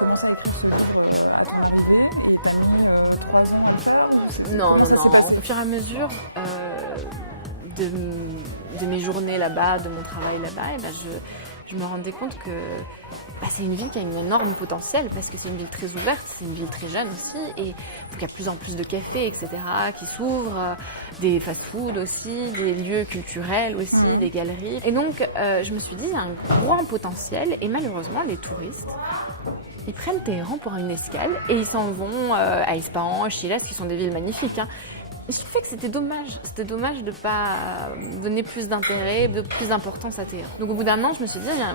Commencé à écrire ce livre à ton arrivée et t'as mis 3 ans à le faire. Non. Au fur et à mesure de mes journées là-bas, de mon travail là-bas, et ben je me rendais compte que c'est une ville qui a un énorme potentiel parce que c'est une ville très ouverte, c'est une ville très jeune aussi et il y a de plus en plus de cafés, etc. qui s'ouvrent, des fast-foods aussi, des lieux culturels aussi, des galeries. Et donc je me suis dit, il y a un grand potentiel et malheureusement les touristes, ils prennent Téhéran pour une escale et ils s'en vont à Ispahan, Chilas, qui sont des villes magnifiques. Je trouvais que c'était dommage de ne pas donner plus d'intérêt, de plus d'importance à Téhéran. Donc au bout d'un an, je me suis dit, il y a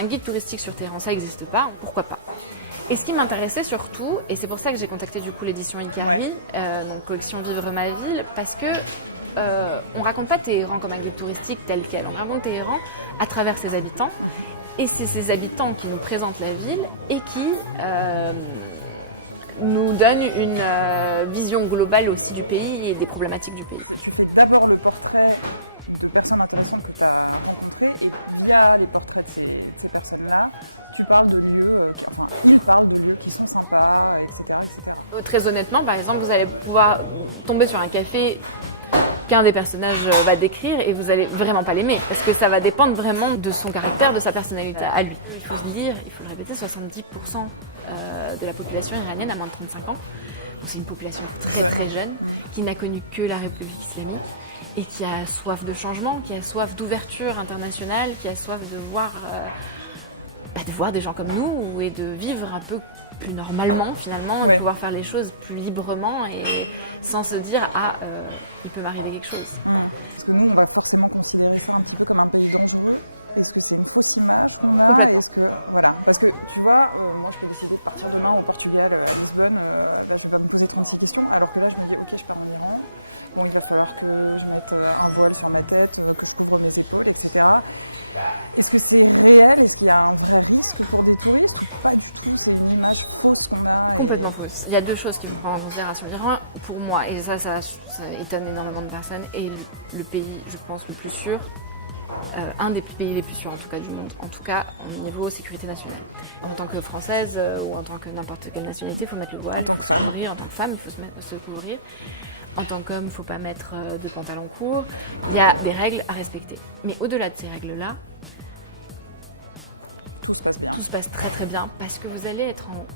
un guide touristique sur Téhéran, ça n'existe pas, pourquoi pas. Et ce qui m'intéressait surtout, et c'est pour ça que j'ai contacté du coup l'édition Ikari, donc collection Vivre ma ville, parce que on raconte pas Téhéran comme un guide touristique tel quel, on raconte Téhéran à travers ses habitants, et c'est ces habitants qui nous présentent la ville et qui nous donne une vision globale aussi du pays et des problématiques du pays. Tu fais d'abord le portrait de personnes intéressantes que tu as rencontrées et via les portraits de ces personnes-là, tu parles de lieux, ils parlent de lieux qui sont sympas, etc. Très honnêtement, par exemple, vous allez pouvoir tomber sur un café qu'un des personnages va décrire et vous allez vraiment pas l'aimer parce que ça va dépendre vraiment de son caractère, de sa personnalité à lui. Il faut se dire, il faut le répéter, 70% de la population iranienne a moins de 35 ans. Donc c'est une population très très jeune qui n'a connu que la République islamique et qui a soif de changement, qui a soif d'ouverture internationale, qui a soif de voir des gens comme nous et de vivre un peu plus normalement finalement, de pouvoir faire les choses plus librement et sans se dire il peut m'arriver quelque chose. Parce que nous on va forcément considérer ça un petit peu comme un pays dangereux. Est-ce que c'est une fausse image pour moi? Complètement. Parce que tu vois, moi je peux décider de partir demain au Portugal, à Lisbonne, là je vais pas me poser 36 questions, alors que là je me dis ok je pars en Iran, bon il va falloir que je mette un voile sur ma tête, que je couvre mes épaules, etc. Est-ce que c'est réel? Est-ce qu'il y a un vrai risque pour des touristes? Pas du tout, c'est une image fausse qu'on a. Complètement fausse. Il y a deux choses qui vont prendre en considération l'Iran, pour moi, et ça étonne énormément de personnes, et le pays, je pense, le plus sûr, un des pays les plus sûrs en tout cas du monde, en tout cas au niveau sécurité nationale. En tant que Française ou en tant que n'importe quelle nationalité, il faut mettre le voile, il faut se couvrir. En tant que femme, il faut se couvrir. En tant qu'homme, il ne faut pas mettre de pantalon court. Il y a des règles à respecter. Mais au-delà de ces règles-là, tout se passe très très bien parce que vous allez être en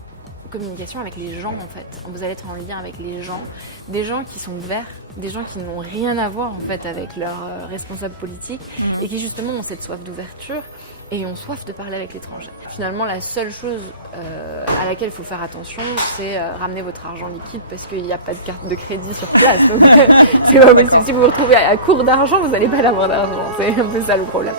communication avec les gens en fait. Vous allez être en lien avec les gens, des gens qui sont ouverts, des gens qui n'ont rien à voir en fait avec leurs responsables politiques et qui justement ont cette soif d'ouverture et ont soif de parler avec l'étranger. Finalement, la seule chose à laquelle il faut faire attention, c'est ramener votre argent liquide parce qu'il n'y a pas de carte de crédit sur place. Donc c'est pas possible. Si vous vous retrouvez à court d'argent, vous n'allez pas avoir d'argent. C'est un peu ça le problème.